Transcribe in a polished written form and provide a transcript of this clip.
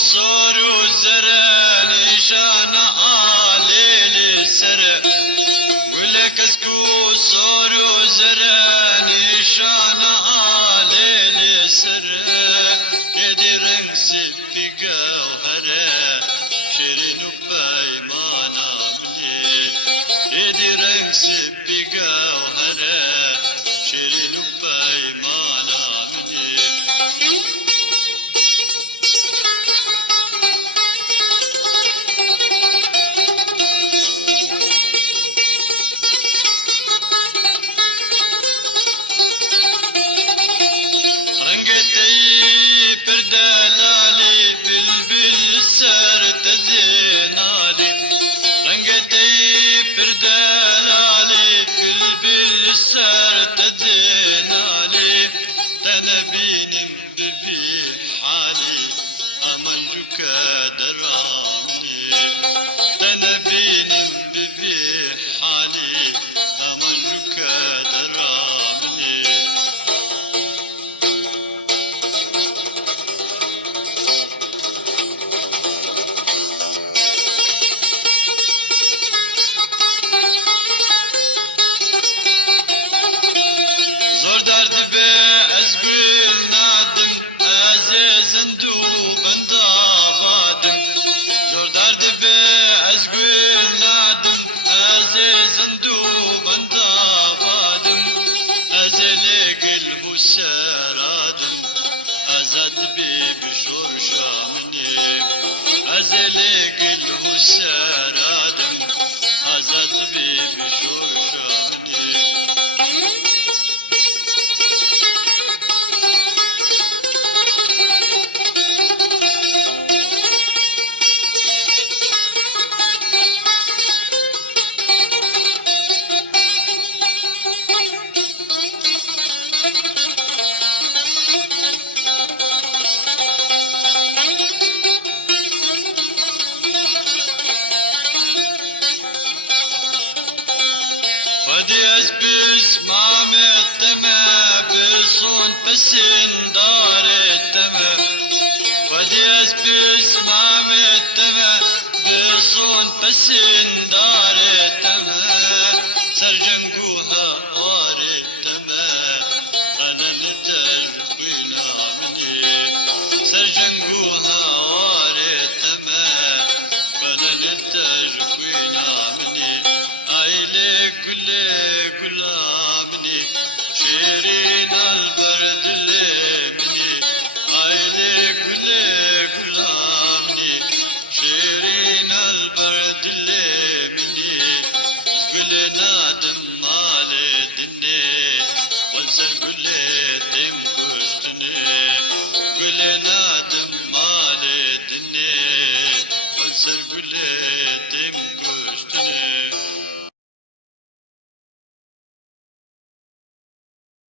صاروا زرع نشان علي السر ولك اسكو صاروا زرع نشان علي السر يدي رنگ سبي جوهره شيرين بايمانا بني يدي رنگ سبي جوهره شيرين بايمانا بني بردلالي بلبل سر تزينالي رنقتي بردلالي بلبل سر تزينالي تنبين ببي حالي أمن جكا درامي تنبين ببي حالي أمن جكا درامي زور درد به از گل نادم از زندوب انتابادم زور درد به از گل نادم از زندوب انتابادم از لقلب سرادم ازاد بی بشور شامنی از لقلب سرادم ازاد بی بشور شامنی فديس باسمع الدمع بصون بسن دار الدمع فديس باسمع الدمع بصون بسن